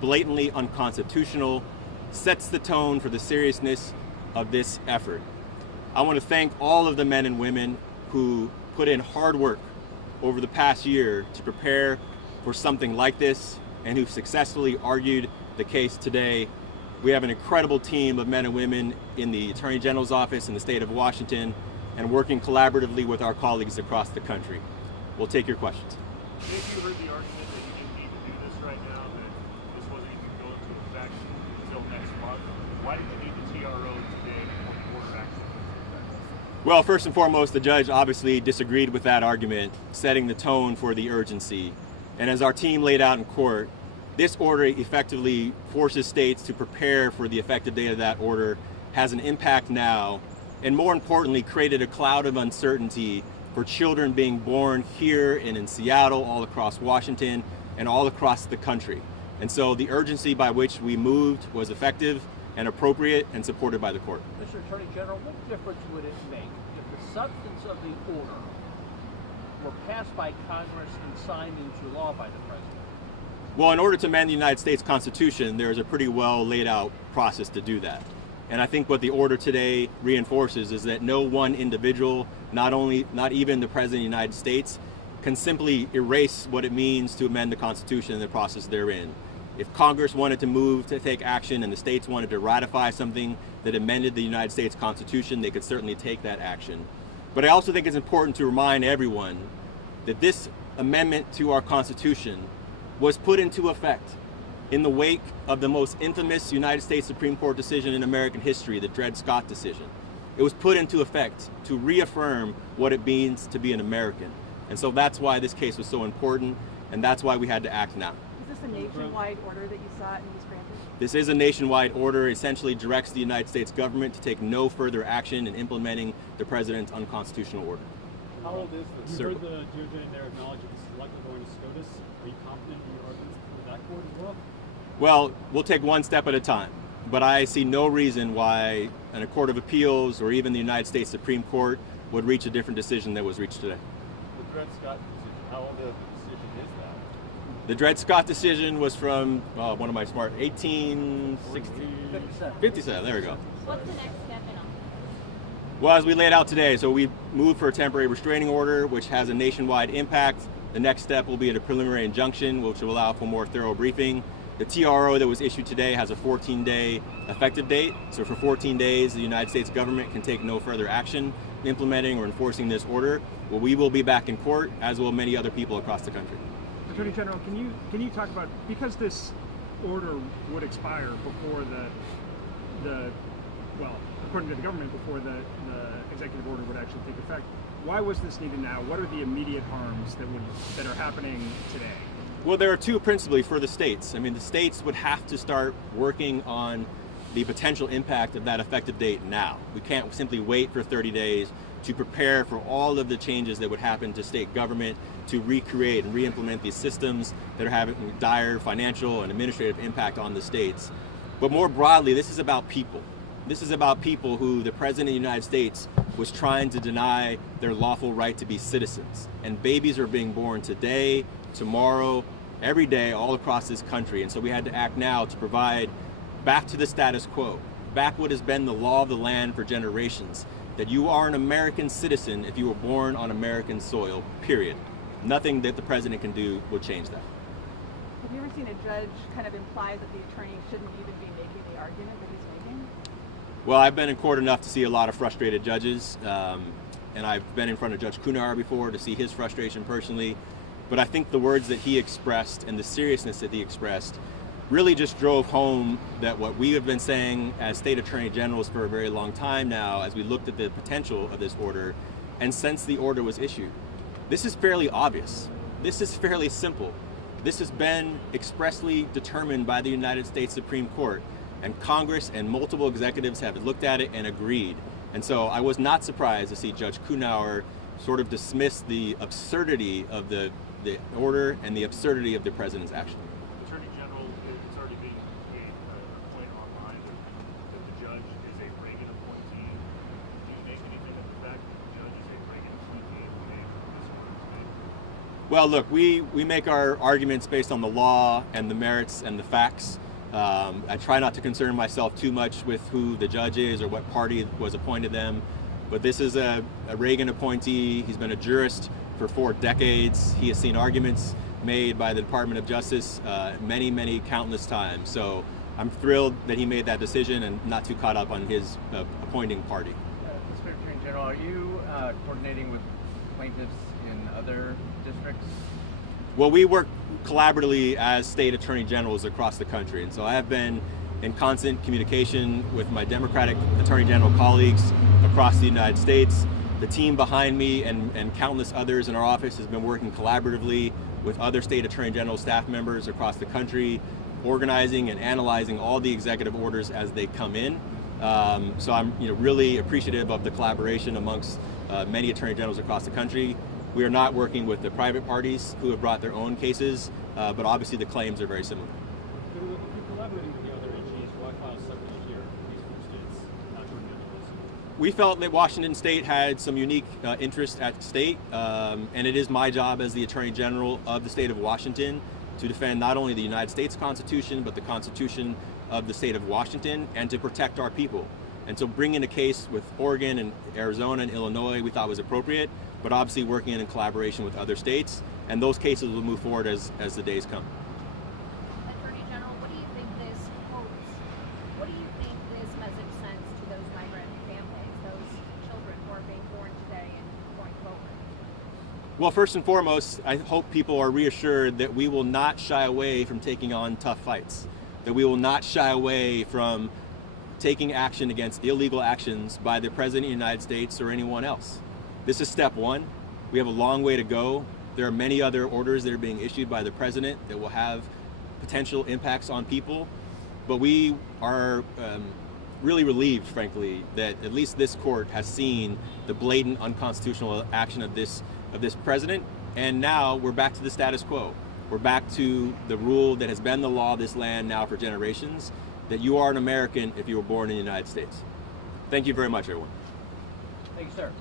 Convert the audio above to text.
blatantly unconstitutional, sets the tone for the seriousness of this effort. I want to thank all of the men and women who put in hard work over the past year to prepare for something like this and who successfully argued the case today. We have an incredible team of men and women in the Attorney General's office in the state of Washington and working collaboratively with our colleagues across the country. We'll take your questions. If you heard the argument that you didn't need to do this right now, that this wasn't even going to effect until next month, why did you need the TRO today before the order actually went into effect? Well, first and foremost, the judge obviously disagreed with that argument, setting the tone for the urgency. And as our team laid out in court, this order effectively forces states to prepare for the effective date of that order, has an impact now, and more importantly, created a cloud of uncertainty for children being born here and in Seattle, all across Washington, and all across the country. And so the urgency by which we moved was effective and appropriate and supported by the court. Mr. Attorney General, what difference would it make if the substance of the order were passed by Congress and signed into law by the President? Well, in order to amend the United States Constitution, there is a pretty well laid out process to do that. And I think what the order today reinforces is that no one individual, not even the President of the United States, can simply erase what it means to amend the Constitution and the process therein. If Congress wanted to move to take action and the states wanted to ratify something that amended the United States Constitution, they could certainly take that action. But I also think it's important to remind everyone that this amendment to our Constitution was put into effect in the wake of the most infamous United States Supreme Court decision in American history, the Dred Scott decision. It was put into effect to reaffirm what it means to be an American. And so that's why this case was so important, and that's why we had to act now. Is this a nationwide order that you saw and was granted? This is a nationwide order. It essentially directs the United States government to take no further action in implementing the president's unconstitutional order. How old is this? Sir. You heard the DOJ in there acknowledge that this is likely going to SCOTUS. Are you confident in your arguments before that court as well? Well, we'll take one step at a time, but I see no reason why a court of appeals or even the United States Supreme Court would reach a different decision that was reached today. The Dred Scott decision, how old a decision is that? The Dred Scott decision was from, one of my smart, 57. There we go. What's the next step in all? Well, as we laid out today, so we moved for a temporary restraining order, which has a nationwide impact. The next step will be a preliminary injunction, which will allow for more thorough briefing. The TRO that was issued today has a 14-day effective date. So for 14 days, the United States government can take no further action implementing or enforcing this order. Well, we will be back in court, as will many other people across the country. Attorney General, can you talk about, because this order would expire before according to the government, before the executive order would actually take effect, why was this needed now? What are the immediate harms that are happening today? Well, there are two principally for the states. I mean, the states would have to start working on the potential impact of that effective date now. We can't simply wait for 30 days to prepare for all of the changes that would happen to state government to recreate and re-implement these systems that are having dire financial and administrative impact on the states. But more broadly, this is about people. This is about people who the President of the United States was trying to deny their lawful right to be citizens. And babies are being born today, tomorrow, every day, all across this country. And so we had to act now to provide back to the status quo, back what has been the law of the land for generations, that you are an American citizen if you were born on American soil, period. Nothing that the President can do will change that. Have you ever seen a judge kind of imply that the attorney shouldn't even be making the argument that he's making? Well, I've been in court enough to see a lot of frustrated judges, and I've been in front of Judge Kunar before to see his frustration personally. But I think the words that he expressed and the seriousness that he expressed really just drove home that what we have been saying as state attorney generals for a very long time now, as we looked at the potential of this order, and since the order was issued. This is fairly obvious. This is fairly simple. This has been expressly determined by the United States Supreme Court, and Congress and multiple executives have looked at it and agreed. And so I was not surprised to see Judge Kunar sort of dismiss the absurdity of the order and the absurdity of the President's action. Attorney General, it's already being made a point online that the judge is a Reagan appointee. Do you make anything of the fact that the judge is a Reagan appointee when this order was made? Well, look, we make our arguments based on the law and the merits and the facts. I try not to concern myself too much with who the judge is or what party was appointed them. But this is a Reagan appointee. He's been a jurist for 4 decades. He has seen arguments made by the Department of Justice many countless times. So I'm thrilled that he made that decision and not too caught up on his appointing party. Mr. Attorney General, are you coordinating with plaintiffs in other districts? Well, we work collaboratively as state attorney generals across the country, and so I have been in constant communication with my Democratic attorney general colleagues across the United States. The team behind me and countless others in our office has been working collaboratively with other state attorney general staff members across the country, organizing and analyzing all the executive orders as they come in. So I'm really appreciative of the collaboration amongst many attorney generals across the country. We are not working with the private parties who have brought their own cases, but obviously the claims are very similar. If you're collaborating with the other AGs, why file separately here in these 4 states, not joining others? We felt that Washington State had some unique interests at stake, and it is my job as the Attorney General of the state of Washington to defend not only the United States Constitution, but the Constitution of the state of Washington, and to protect our people. And so bringing a case with Oregon and Arizona and Illinois we thought was appropriate, but obviously working in collaboration with other states, and those cases will move forward as the days come. Attorney General, what do you think this hopes? What do you think this message sends to those migrant families, those children who are being born today and going forward? Well, first and foremost, I hope people are reassured that we will not shy away from taking on tough fights, that we will not shy away from taking action against illegal actions by the President of the United States or anyone else. This is step one. We have a long way to go. There are many other orders that are being issued by the President that will have potential impacts on people, but we are really relieved, frankly, that at least this court has seen the blatant unconstitutional action of this president, and now we're back to the status quo. We're back to the rule that has been the law of this land now for generations, that you are an American if you were born in the United States. Thank you very much, everyone. Thank you, sir.